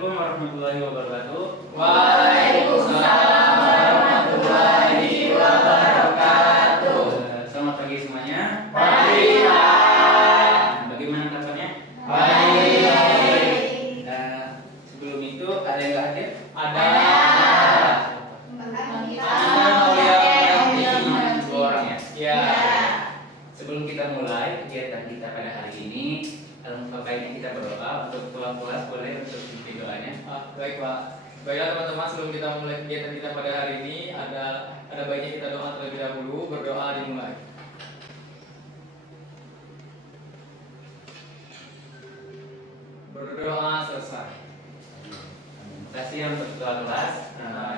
Assalamualaikum warahmatullahi wabarakatuh. Waalaikumsalam warahmatullahi wabarakatuh. Selamat pagi semuanya. Pagi, Pak. Bagaimana kabarnya? Baik. Sebelum itu ada yang nggak hadir? Ada. Dua orang ya. Ya. Sebelum kita mulai kegiatan kita pada hari ini, baiknya kita berdoa. Untuk tuan kelas boleh untuk pimpin doanya. Baik, Pak. Baiklah teman-teman, sebelum kita mulai kegiatan kita pada hari ini, ada baiknya kita doa terlebih dahulu. Berdoa dimulai. Berdoa selesai. Terima kasih untuk tuan kelas.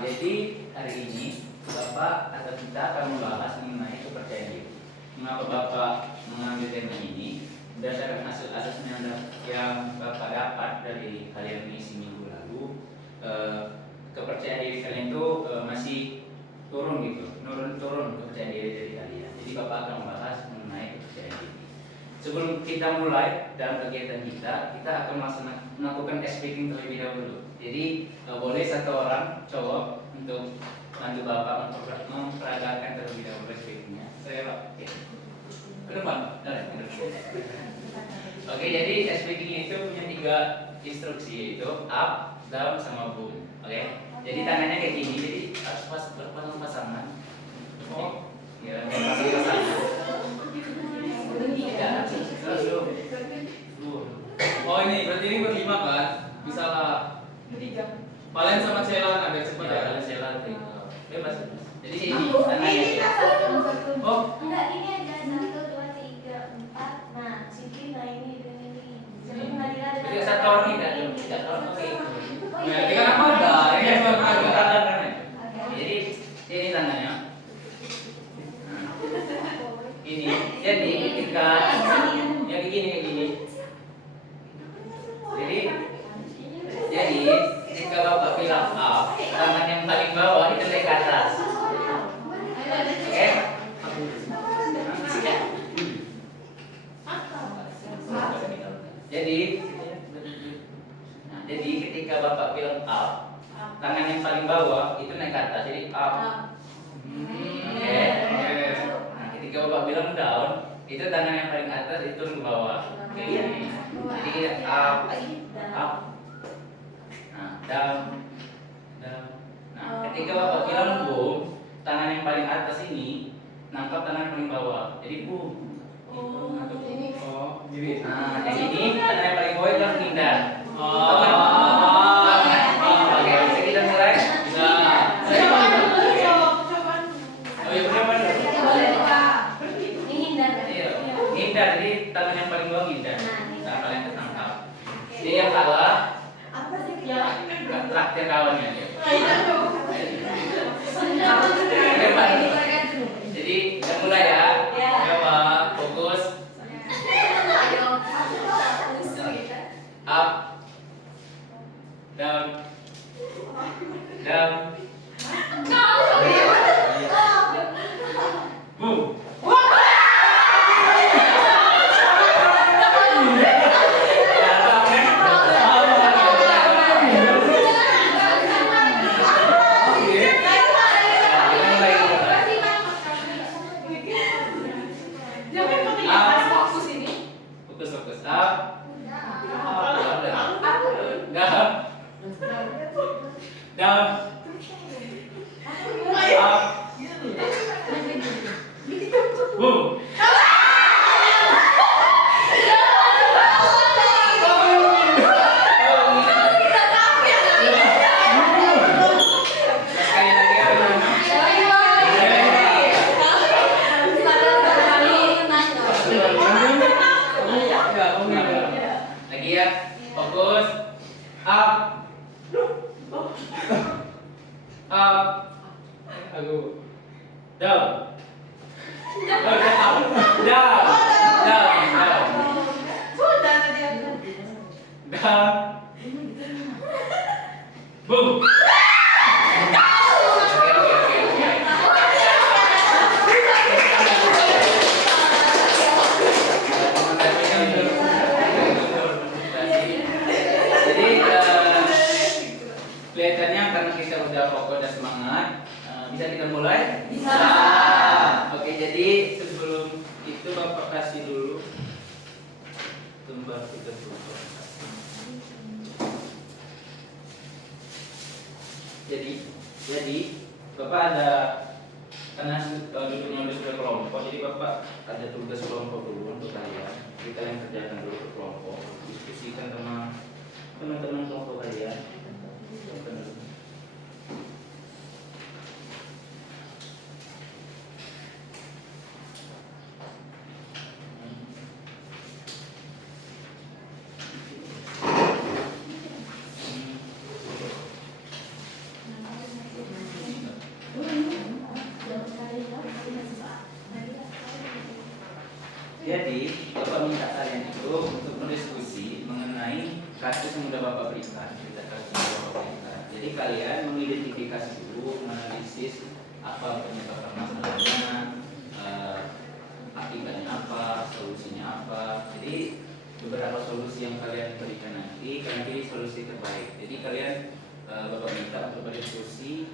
Jadi hari ini Bapak atau kita akan membahas mengenai kepercayaan diri. Mengapa Bapak mengambil tema ini? Berdasarkan hasil yang Bapak dapat dari kalian mengisi minggu lalu, kepercayaan diri kalian itu masih turun gitu, turun kepercayaan diri dari kalian. Jadi Bapak akan membahas mengenai kepercayaan diri. Sebelum kita mulai dalam kegiatan kita akan melakukan speaking terlebih dahulu. Jadi boleh satu orang cowok untuk bantu Bapak memperagakan terlebih dahulu speakingnya. Saya, Pak. Oke. Ke depan. Oke, jadi speaking itu punya 3 instruksi, yaitu up, down, sama boom. Oke, jadi tangannya kayak gini, jadi harus pasangan. Oh. Ya, pasti pasangan. Ya, terus dulu. Oh, ini berarti ini berlima kan? Bisa lah. Valen sama Celan agak cepet ya. Kalau saya latih, bebas. Jadi ini tangannya. Oh, Enggak, ini ada 1, 2, 3, 4. Nah, Siti nah ini dan ini. Sebelum Nadira ada. Jadi satu orang tidak orang oke. ya, ini kan apa ada? Ini cuma ada. Jadi ini tangannya. Nah, ini jadi ketika yang begini. Jadi ketika Bapak bilang up, tangan yang paling bawah itu naik ke atas. Oke? Jadi ketika Bapak bilang up, tangan yang paling bawah itu naik ke atas, jadi up. Oke? Nah, ketika Bapak bilang down, itu tangan yang paling atas itu turun ke bawah. Kayak gini. Jadi kita up. Nah, down. Nah, ketika Bapak bilang boom, tangan yang paling atas ini nangkap tangan yang paling bawah. Jadi boom. Oh, gini. Nah, yang ini tangan yang paling bawah itu harus hindar. Oh. Oke, bisa kita mulai? Nah, saya paling. Oh iya, benar. Ini hindar. Iya, hindar. Jadi tangan yang paling bawah hindar. Tangan paling atas tangkap. Jadi yang kalah traktir kawannya dia. Jadi kita mulai ya. Ya, Pak. Fokus. Up. Down. Boom. Fokus. Up. Down. Up. Boom. Sekali lagi lagi ya. Fokus. Up. Aku. Down. Down. Boom. Jadi Bisa kita mulai? Bisa. Oke, jadi sebelum itu Bapak kasih dulu lembar 30. Jadi Bapak ada, karena duduknya sudah kelompok, jadi Bapak ada tugas kelompok dulu untuk kalian. Kita yang kerjakan dulu ke kelompok, diskusikan sama teman-teman kelompok kalian. Jadi Bapak minta kalian itu untuk berdiskusi mengenai kasus yang sudah Bapak berikan, cerita kasus yang sudah Bapak berikan. Jadi kalian mengidentifikasi dulu, menganalisis apa penyebab permasalahannya, akibatnya apa, solusinya apa. Jadi beberapa solusi yang kalian berikan nanti kalian pilih solusi terbaik. Jadi kalian Bapak minta untuk berdiskusi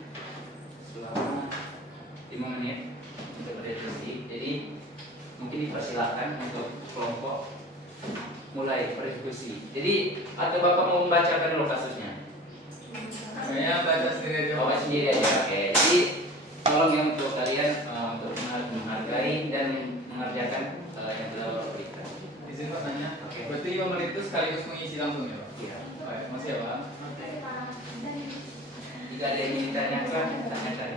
selama 5 menit untuk berdiskusi. Jadi mungkin dipersilakan untuk kelompok mulai berdiskusi. Jadi atau Bapak mau membacakan dulu kasusnya? Kayaknya baca sendiri aja. Bapak sendiri aja. Oke. Jadi tolong yang untuk kalian untuk menghargai dan mengerjakan yang telah Bapak berikan. Izin Pak tanya. Oke. Berarti 5 menit itu sekaligus mengisi langsung ya Pak? Iya. Baik, masih ya Pak? Jika ada yang ingin ditanyakan, tanyakan.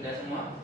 Sudah semua?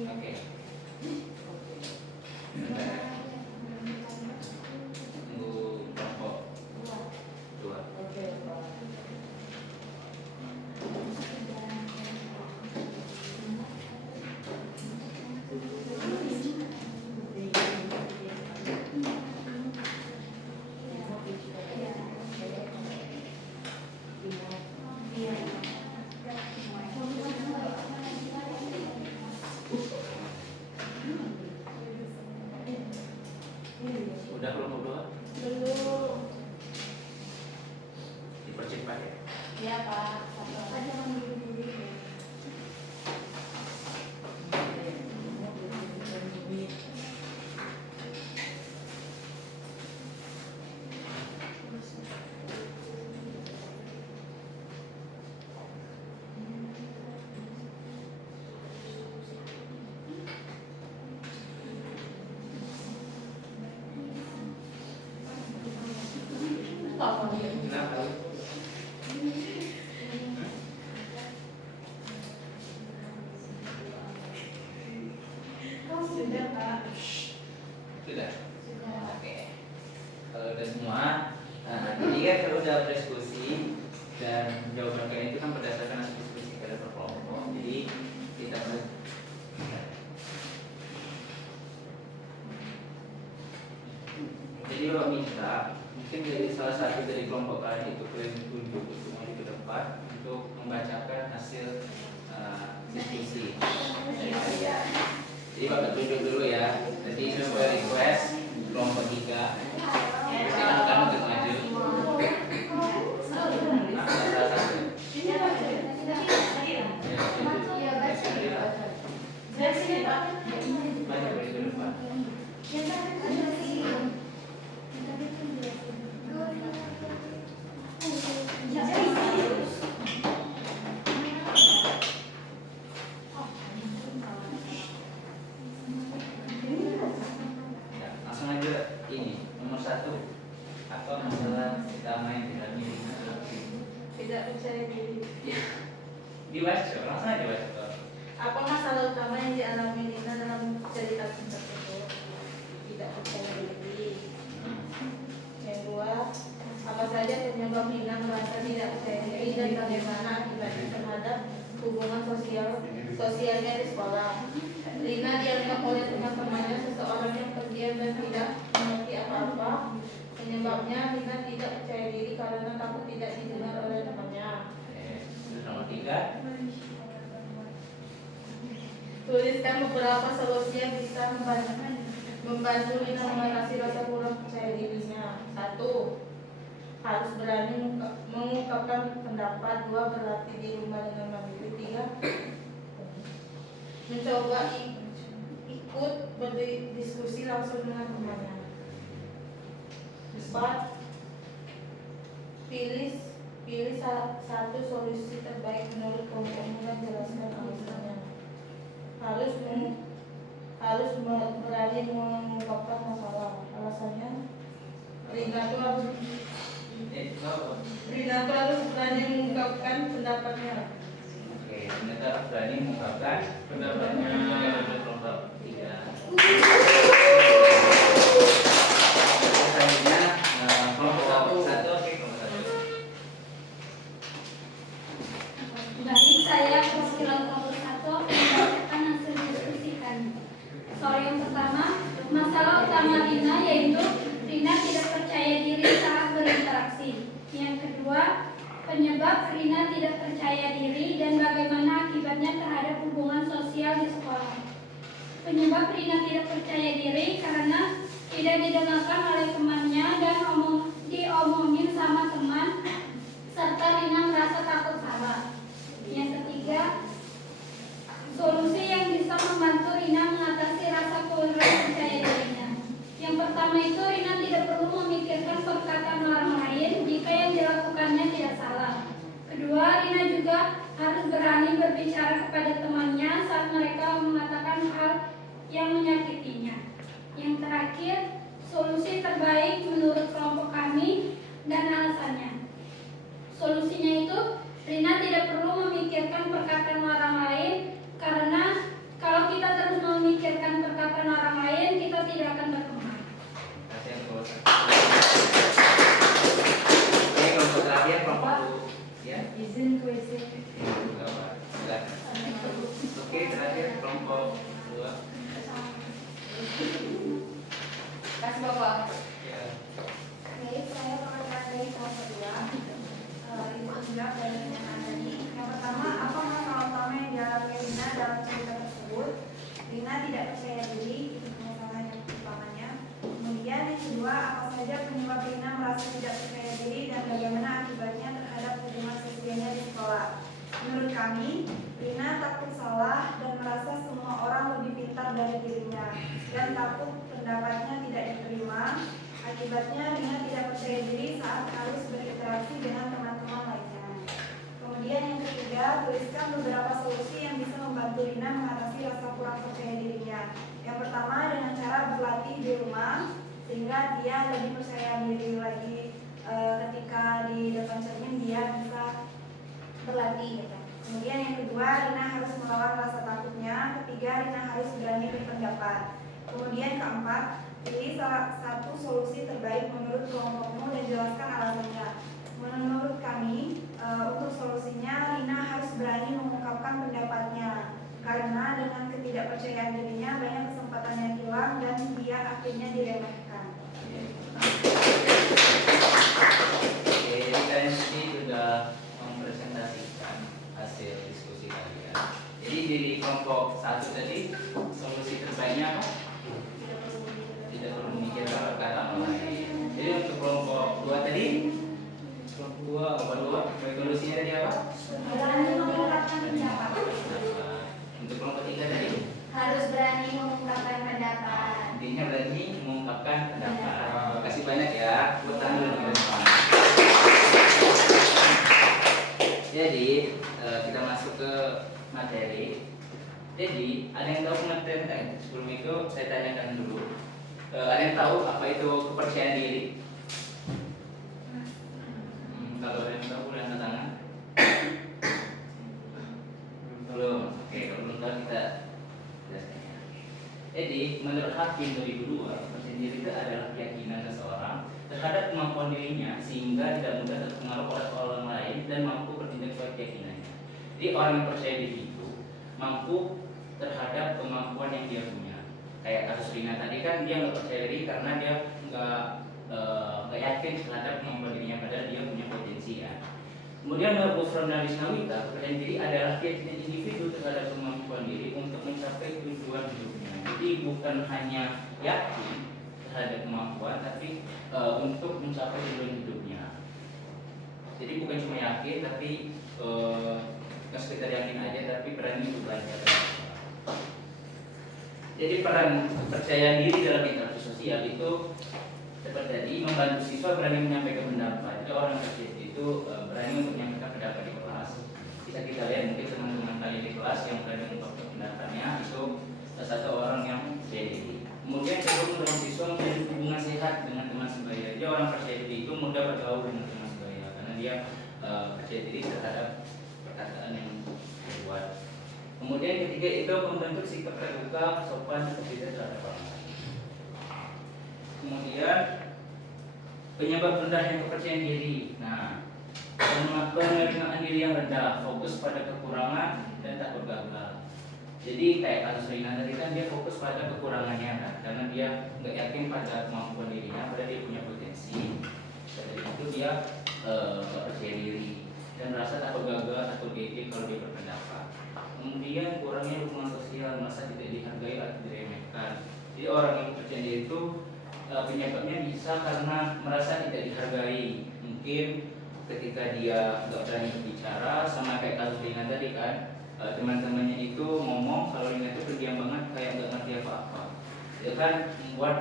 Oke. Tunggu kelompok 2. Udah kelompok 2? Belum. Dipercepat ya. Iya Pak. Kenapa? Sudah Pak. Sudah? Oke. Kalau udah semua, nah jadi kan kalau udah berdiskusi dan jawaban kalian itu kan berdasarkan hasil diskusi kalian per kelompok. Jadi kita jadi kalau minta mungkin dari salah satu dari kelompok kalian itu kalian tunjuk untuk maju ke depan untuk membacakan hasil diskusi dari kalian. Jadi bapak tunjuk dulu ya. Jadi sesuai request kelompok 3. Silakan untuk maju. Nah, salah satu. Ya, maju ke depan. Ya, langsung aja ini nomor 1. Apa masalah kita main di dalam ini? Tidak percaya diri. Ya, dibaca, langsung aja baca. Apa masalah utama yang dialami Nina dalam cerita tersebut? Tidak percaya diri. Yang 2, apa saja penyebab Nina merasa tidak percaya diri dan bagaimana akibatnya terhadap hubungan sosialnya di sekolah. Nina dianggap oleh teman-temannya seseorang yang pendiam dan tidak mengerti apa-apa. Penyebabnya Nina tidak percaya diri karena takut tidak didengar oleh temannya. Nomor 3. Tuliskan beberapa solusi yang bisa membantu Nina mengatasi rasa kurang percaya dirinya. 1. Harus berani mengungkapkan pendapat. 2. Berlatih di rumah dengan mandiri. 3. Mencoba ikut takut berdiskusi langsung dengan temannya. 4. Pilih satu solusi terbaik menurut kelompokmu dan jelaskan alasannya. Harus berani mengungkapkan masalah. Alasannya, Rina tuh harus berani mengungkapkan pendapatnya. Oke, mereka berani mengungkapkan pendapatnya. Kelompok 3. Selanjutnya kelompok 1. Oke, kelompok 1. Baik, saya perwakilan kelompok 1 membacakan hasil diskusi kami. Soal yang pertama, masalah utama Rina yaitu Rina tidak percaya diri saat berinteraksi. Yang kedua, penyebab Rina tidak percaya diri dan bagaimana akibatnya terhadap hubungan sosial di sekolah. Penyebab Rina tidak percaya diri karena tidak didengarkan oleh temannya dan diomongin sama teman, serta Rina merasa takut salah. Yang ketiga, solusi yang bisa membantu Rina mengatasi rasa kurang percaya dirinya. Yang pertama itu, Rina tidak perlu memikirkan perkataan orang lain jika yang dilakukannya tidak salah. Kedua, Rina juga harus berani berbicara kepada temannya saat mereka mengatakan hal yang menyakitinya. Yang terakhir, solusi terbaik menurut kelompok kami dan alasannya. Solusinya itu, Rina tidak perlu memikirkan perkataan orang lain karena kalau kita terus memikirkan perkataan orang lain, kita tidak akan berkembang. Kasih yang kelompok 1. Oke, kelompok terakhir kelompok 2. Ya. Izin kuisi. Silakan. Oke, terakhir kelompok 2. Kasih Bapak. Ya. Baik, saya perwakilan dari kelompok 2. Ibu menjawab dari pertanyaan tadi. Yang pertama, apa masalah utama yang dialami Rina dalam cerita tersebut? Rina tidak percaya diri, itu masalah yang utamanya. Kemudian yang kedua, apa saja penyebab Rina merasa tidak percaya diri dan bagaimana akibatnya terhadap hubungan sosialnya di sekolah? Menurut kami, Rina takut salah dan merasa semua orang lebih pintar dari dirinya dan takut pendapatnya tidak diterima. Akibatnya Rina tidak percaya diri saat harus berinteraksi dengan teman-teman lainnya. Kemudian yang ketiga, tuliskan beberapa solusi yang bisa membantu Rina mengatasi rasa kurang percaya dirinya. Yang pertama, dengan cara berlatih di rumah sehingga dia lebih percaya diri lagi ketika di depan cermin dia bisa berlatih gitu. Kemudian yang kedua, Rina harus melawan rasa takutnya. Ketiga, Rina harus berani berpendapat. Kemudian keempat, pilih salah satu solusi terbaik menurut kelompokmu dan jelaskan alasannya. Menurut kami, untuk solusinya Rina harus berani mengungkapkan pendapatnya. Karena dengan ketidakpercayaan dirinya banyak kesempatan yang hilang dan dia akhirnya diremehkan. Oke, jadi kalian sendiri sudah mempresentasikan hasil diskusi kalian. Jadi di kelompok 1 tadi solusi terbaiknya apa? Tidak perlu memikirkan perkataan orang lain. Jadi untuk kelompok 2 tadi, kelompok 2 solusinya tadi apa? Berani mengungkapkan pendapat. Untuk kelompok 3 tadi, Harus berani mengungkapkan pendapat. intinya berani mengungkapkan pendapat. Terima kasih banyak ya. Tepuk tangan dulu teman-teman. Jadi kita masuk ke materi. Jadi ada yang tahu pengertian? Sebelum itu saya tanyakan dulu. Ada yang tahu apa itu kepercayaan diri? Kalau ada yang tahu boleh angkat tangan. Belum. Oke, kalau belum tahu kita jelaskan ya. Jadi menurut Hakim 2002, kepercayaan diri itu adalah keyakinan seseorang terhadap kemampuan dirinya sehingga tidak mudah terpengaruh oleh orang lain dan mampu bertindak sesuai keyakinannya. Jadi orang yang percaya diri itu mampu terhadap kemampuan yang dia punya. Kayak kasus Rina tadi kan dia nggak percaya diri karena dia nggak yakin terhadap kemampuan dirinya padahal dia punya potensi ya. Kemudian menurut Gufron dan Wisnawita, kepercayaan diri adalah keyakinan individu terhadap kemampuan diri untuk mencapai tujuan hidupnya. Jadi bukan hanya yakin terhadap kemampuan, tapi untuk mencapai tujuan hidupnya. Jadi bukan cuma yakin, tapi nggak sekedar yakin aja, tapi berani untuk belajar. Jadi peran percaya diri dalam interaksi sosial itu seperti tadi membantu siswa berani menyampaikan pendapat. Jadi orang yang percaya diri itu berani untuk menyampaikan pendapat di kelas. Bisa kita lihat mungkin teman-teman kalian di kelas yang berani mengungkapkan pendapatnya itu salah satu orang yang percaya diri. Kemudian kedua mendorong siswa menjalin hubungan sehat dengan teman sebaya. Dia orang percaya diri itu mudah bergaul dengan teman sebaya karena dia percaya diri terhadap perkataan yang dibuat. Kemudian ketiga itu membentuk sikap terbuka, sopan, terhadap orang lain. Kemudian penyebab rendahnya kepercayaan diri. Nah, penerimaan diri yang rendah, fokus pada kekurangan dan takut gagal. Jadi kayak kasus Rina tadi kan dia fokus pada kekurangannya kan, karena dia nggak yakin pada kemampuan dirinya, padahal dia punya potensi. Dari itu dia nggak percaya diri dan merasa takut gagal, takut diejek kalau dia berpendapat. Kemudian kurangnya hubungan sosial, merasa tidak dihargai atau diremehkan. Jadi orang yang percaya diri itu penyebabnya bisa karena merasa tidak dihargai. Mungkin ketika dia nggak berani berbicara, sama kayak kasus Rina tadi kan, teman-temannya itu ngomong kalau Rina itu pendiam banget, kayak nggak ngerti apa-apa. Itu kan membuat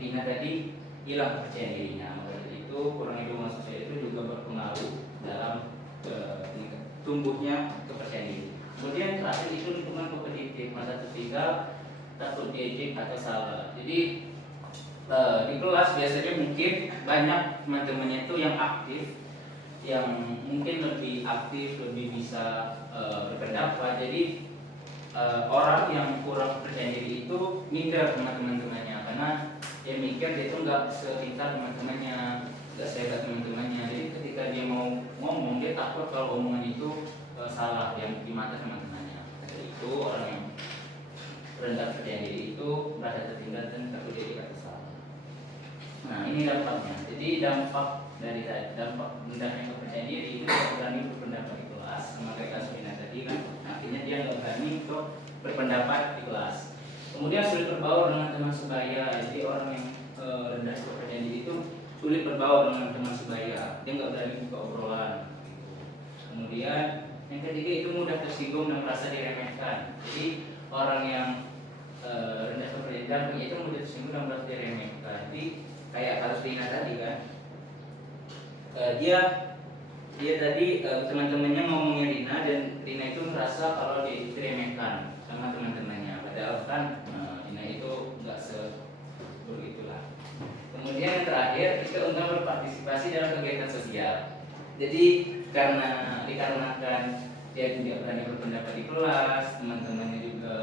Rina tadi hilang kepercayaan dirinya. Maka dari itu kurangnya hubungan sosial itu juga berpengaruh dalam tumbuhnya kepercayaan diri. Kemudian terakhir itu lingkungan kompetitif, masa tertinggal, takut diejek atau salah. Jadi di kelas biasanya mungkin banyak teman-temannya itu yang aktif, yang mungkin lebih aktif, lebih bisa berpendapat. Jadi orang yang kurang percaya diri itu minder sama teman-temannya karena dia mikir dia itu nggak sepintar teman-temannya, nggak sehebat teman-temannya. Jadi ketika dia mau ngomong dia takut kalau omongan itu salah yang di mata teman-temannya. Jadi itu orang yang rendah percaya diri itu merasa tertinggal dan takut diejek atau salah. Nah ini dampaknya. Jadi dampak dari dampak rendahnya kepercayaan diri itu dia berani berpendapat di kelas, sama kayak kasus Rina tadi kan. Akhirnya dia nggak berani untuk berpendapat di kelas. Kemudian sulit berbaur dengan teman sebaya. Jadi orang yang rendah kepercayaan diri itu sulit berbaur dengan teman sebaya. Dia nggak berani buka obrolan. Kemudian yang ketiga itu mudah tersinggung dan merasa diremehkan. Jadi orang yang rendah kepercayaan diri itu mudah tersinggung dan merasa diremehkan. Jadi kayak kasus Rina tadi kan, dia tadi teman-temannya ngomongin Rina dan Rina itu merasa kalau dia itu diremehkan sama teman-temannya. Padahal kan Rina itu nggak sebegitulah. Kemudian yang terakhir itu enggan berpartisipasi dalam kegiatan sosial. Jadi dikarenakan dia tidak berani berpendapat di kelas, teman-temannya juga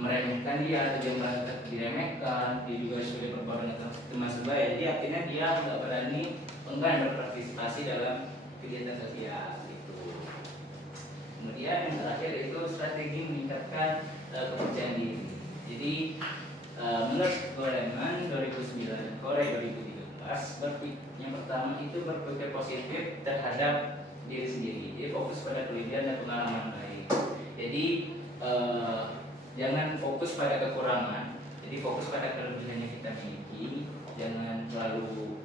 meremehkan dia atau dia merasa diremehkan, dia juga sudah berbaur dengan teman sebaya. Jadi akhirnya dia nggak berani, enggan berpartisipasi dalam kegiatan sosial gitu. Kemudian yang terakhir itu strategi meningkatkan kepercayaan diri. Jadi menurut Goleman 2009 Korea 2013, yang pertama itu berpikir positif terhadap diri sendiri. Jadi fokus pada kelebihan dan pengalaman baik. Jadi jangan fokus pada kekurangan. Jadi fokus pada kelebihan yang kita miliki. Jangan terlalu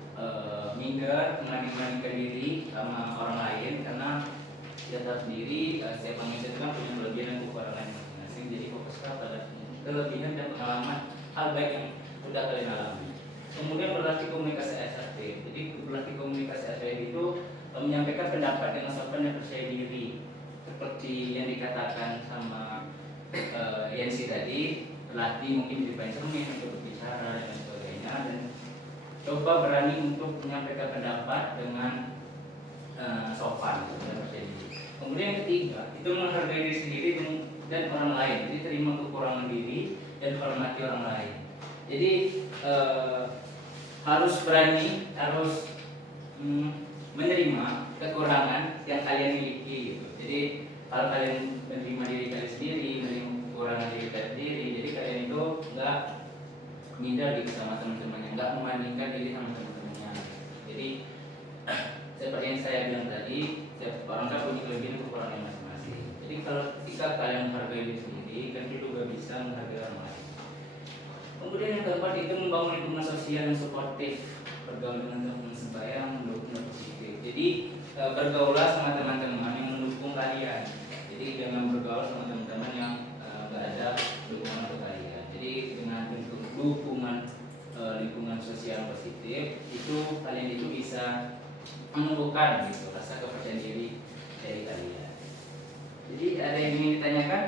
minder, membandingkan diri sama orang lain, karena kita tahu sendiri setiap manusia itu kan punya kelebihan dan kekurangan masing-masing. Jadi fokuslah pada kelebihan dan pengalaman hal baik yang sudah kalian alami. Kemudian berlatih komunikasi asertif. Jadi berlatih komunikasi asertif itu menyampaikan pendapat dengan sopan dan percaya diri, seperti yang dikatakan sama Yancy tadi. Berlatih mungkin di depan cermin untuk berbicara dan sebagainya, dan coba berani untuk menyampaikan pendapat dengan sopan dan percaya diri. Kemudian yang ketiga itu menghargai diri sendiri dan orang lain. Jadi terima kekurangan diri dan hormati orang lain. Jadi harus berani, harus menerima kekurangan yang kalian miliki gitu. Jadi kalau kalian menerima diri kalian sendiri, menerima kekurangan diri kalian sendiri, jadi kalian itu nggak minder gitu sama teman-temannya, nggak membandingkan diri sama teman-temannya. Jadi seperti yang saya bilang tadi, setiap orang kan punya kelebihan dan kekurangan masing-masing. Jadi kalau ketika kalian menghargai diri sendiri, kalian juga bisa menghargai orang lain. Kemudian yang keempat itu membangun lingkungan sosial yang suportif, bergaul dengan teman sebaya yang mendukung dan positif. Jadi bergaulah sama teman-teman yang mendukung kalian. Jadi jangan bergaul sama teman-teman yang nggak ada sosial positif, itu kalian itu bisa menumbuhkan gitu rasa kepercayaan diri dari kalian. Jadi ada yang ingin ditanyakan?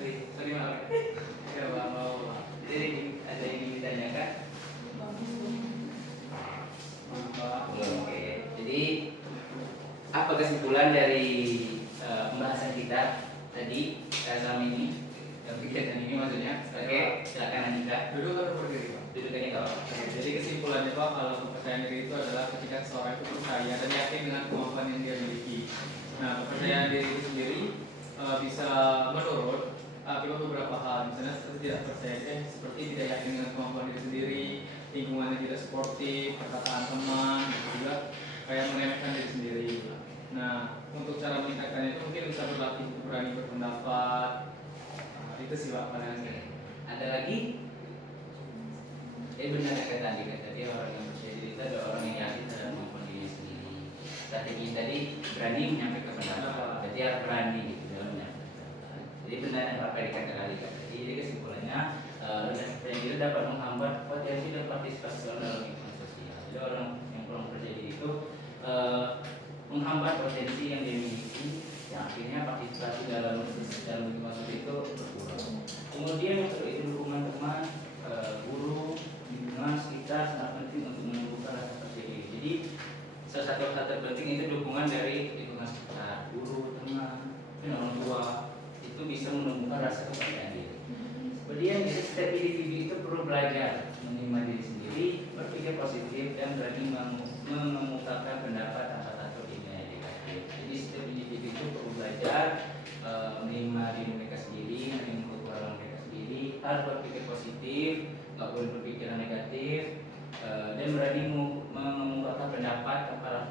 Sorry maaf. Ya, mau. Jadi ada yang ingin ditanyakan? Belum. Oke. Jadi apa kesimpulan dari pembahasan kita tadi dalam ini? Kegiatan ini maksudnya? Oke, silakan Anita. Duduk atau berdiri, Pak? Duduk aja kalau. Oke, jadi kesimpulannya Pak, kalau kepercayaan diri itu adalah ketika seseorang itu percaya dan yakin dengan kemampuan yang dia miliki. Nah, kepercayaan diri itu sendiri bisa menurun akibat beberapa hal, misalnya seperti tidak percaya, seperti tidak yakin dengan kemampuan diri sendiri, lingkungan yang tidak sportif, perkataan teman, dan juga kayak meremehkan diri sendiri. Nah, untuk cara meningkatkannya itu mungkin bisa berlatih berani berpendapat. Itu sih Pak pandangannya. Ada lagi? Benar kata tadi orang yang percaya diri itu adalah orang yang yakin terhadap kemampuan diri sendiri. Strategi tadi berani menyampaikan pendapat, berarti harus berani gitu dalam menyampaikan pendapat. Jadi benar apa yang dikatakan tadi. Jadi kesimpulannya rendah percaya diri dapat menghambat potensi dan partisipasi orang dalam lingkungan sosial. Jadi orang yang kurang percaya diri itu menghambat potensi yang dimiliki, yang akhirnya partisipasi dalam lingkungan sosial itu berkurang. Kemudian untuk itu dukungan teman, guru, lingkungan sekitar sangat penting untuk menumbuhkan rasa percaya diri. Jadi salah satu hal terpenting itu dukungan dari lingkungan sekitar, guru, teman, dan orang tua itu bisa menumbuhkan rasa kepercayaan diri. Kemudian setiap individu itu perlu belajar menerima diri sendiri, berpikir positif dan berani mengemukakan pendapat tanpa takut dinilai negatif. Jadi setiap individu itu perlu belajar menerima diri mereka sendiri, menerima kekurangan mereka sendiri, harus berpikir positif, nggak boleh berpikiran negatif, dan berani mengemukakan pendapat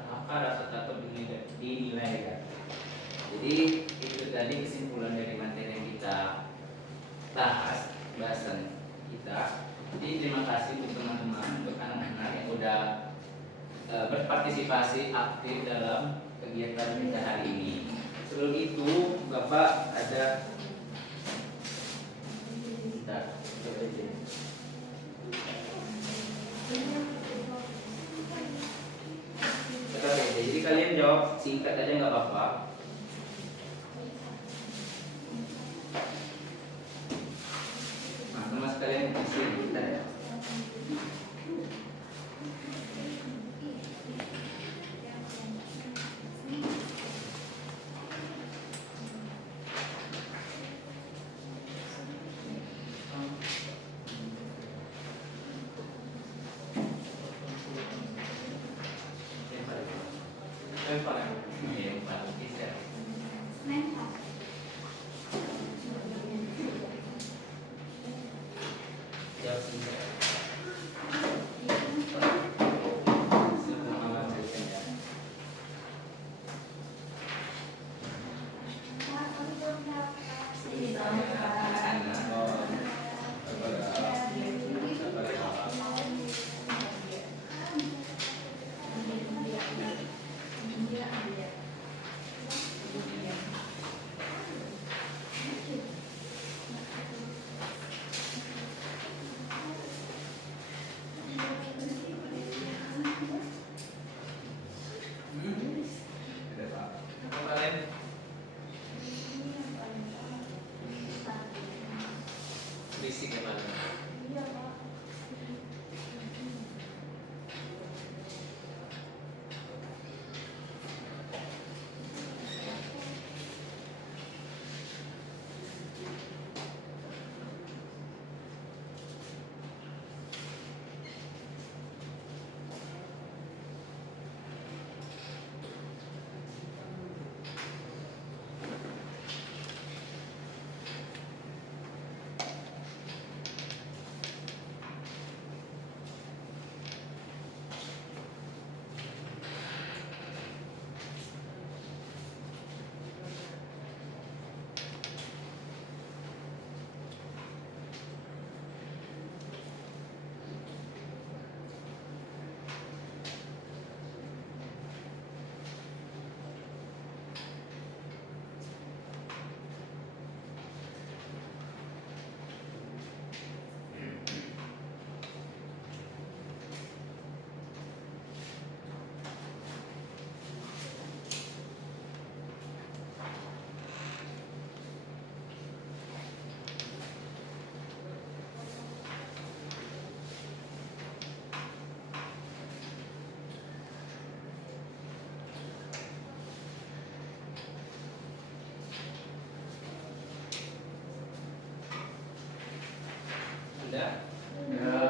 tanpa rasa takut dinilai negatif. Jadi itu tadi kesimpulan dari materi yang kita bahas, bahasan kita. Jadi terima kasih untuk teman-teman, untuk anak-anak yang udah berpartisipasi aktif dalam kegiatan kita hari ini. Sebelum itu, Bapak ada jadi kalian jawab singkat aja nggak apa-apa. Nah, sama sekalian isi kita ya. Berisik ya Pak. Sudah? Ya.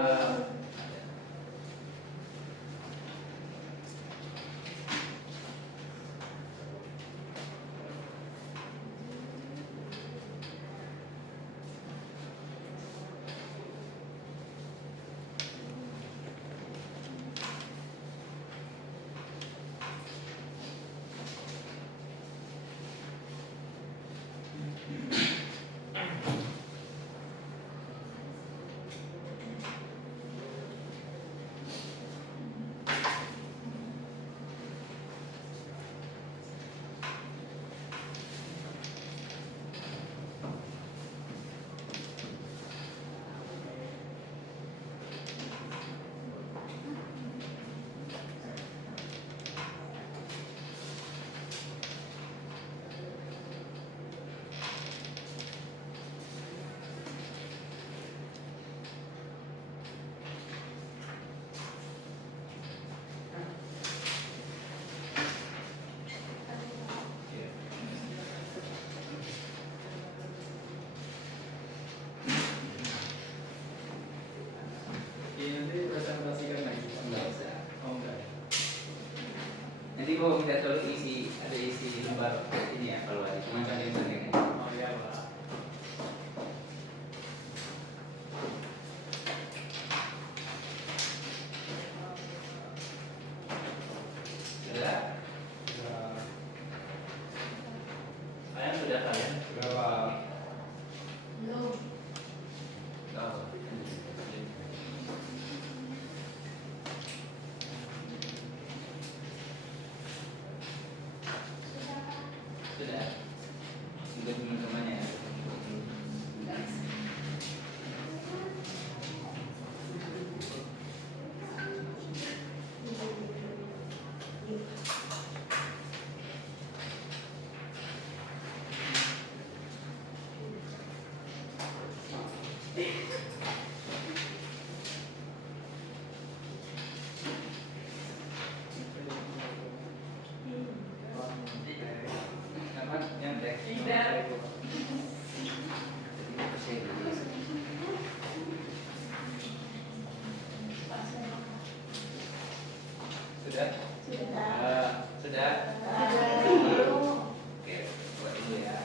Oke, nanti presentasikan lagi. Enggak usah. Oh enggak. Nanti gua minta tolong ada isi lembar ini ya kalau ada cuma cantik-cantik aja. Oh iya Pak. Sudah? Kalian sudah kalian? Berapa? Belum. Tahu. Sudah. Untuk teman-temannya ya. Apa? Yang teh? Tidak. Sudah? Sudah. Sudah? Sudah. Oke, buat dulu ya.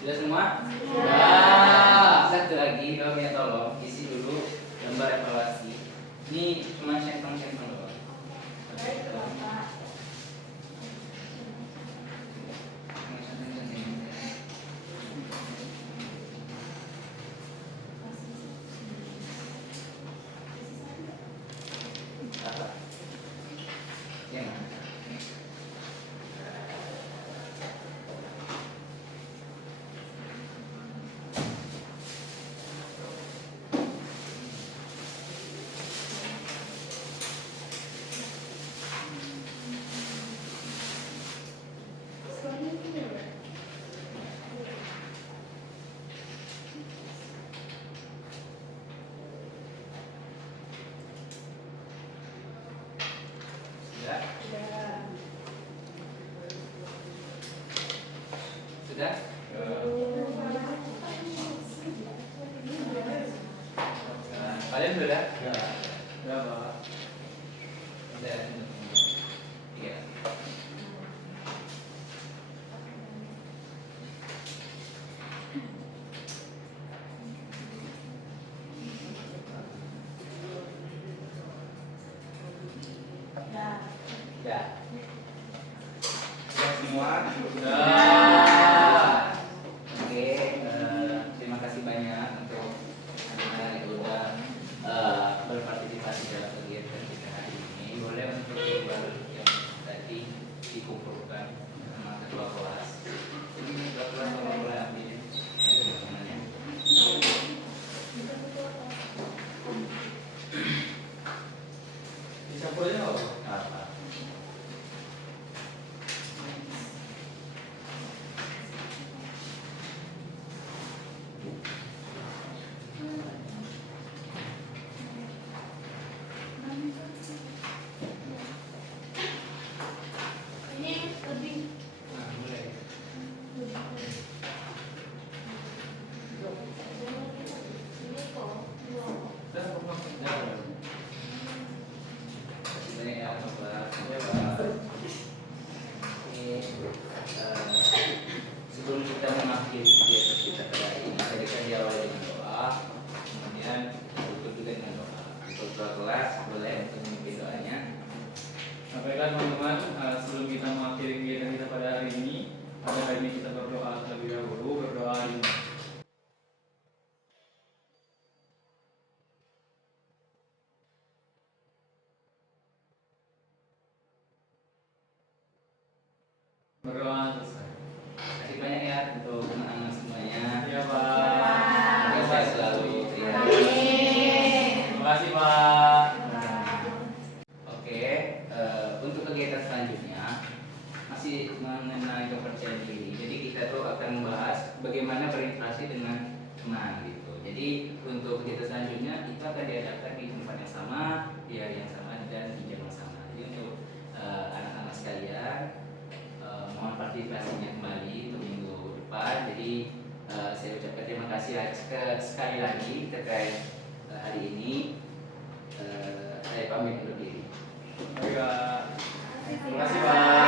Sudah semua? Sudah. Satu lagi, kalau minta tolong isi dulu lembar evaluasi. Ini cuma centang-centang doang. Baik, Bapak. Cuma centang-centang. Apa? Yang mana? Sudah? Sudah. Sudah? Kalian sudah? Berapa? Sudah. Iya. semua? Sudah. Oke, terima kasih banyak untuk anak-anak yang sudah berpartisipasi dalam kegiatan kita hari ini. Boleh untuk baru yang tadi dikumpulkan sama ketua kelas. Ini ketua kelas boleh ambil dokumennya. Dicampur aja nggak apa? Apa? Ini lebih Nah, mulai. ini kok Sudah, apa? Terima kasih banyak ya untuk kelas. Ini sebelum kita mengakhiri kegiatan kita pada hari ini, tadi kan diawali dengan doa, kemudian tutup juga dengan doa. Untuk ketua kelas boleh untuk memimpin doanya. Baiklah teman-teman, sebelum kita mengakhiri kegiatan kita pada hari ini, pada hari ini kita berdoa terlebih dahulu, berdoa ini. Berdoa selesai. Terima kasih banyak ya untuk anak-anak semuanya. Ya Pak. Semoga sehat selalu. Terima Terima kasih Pak. Oke, untuk kegiatan selanjutnya masih mengenai kepercayaan diri. Jadi kita tuh akan membahas bagaimana berinteraksi dengan teman gitu. Jadi untuk kegiatan selanjutnya kita akan diadakan di tempat yang sama, di hari yang sama dan di jam yang sama. Jadi untuk anak-anak sekalian mohon partisipasinya kembali untuk minggu depan. Jadi saya ucapkan terima kasih sekali lagi terkait hari ini. Saya pamit undur diri. Baiklah. Terima kasih Pak.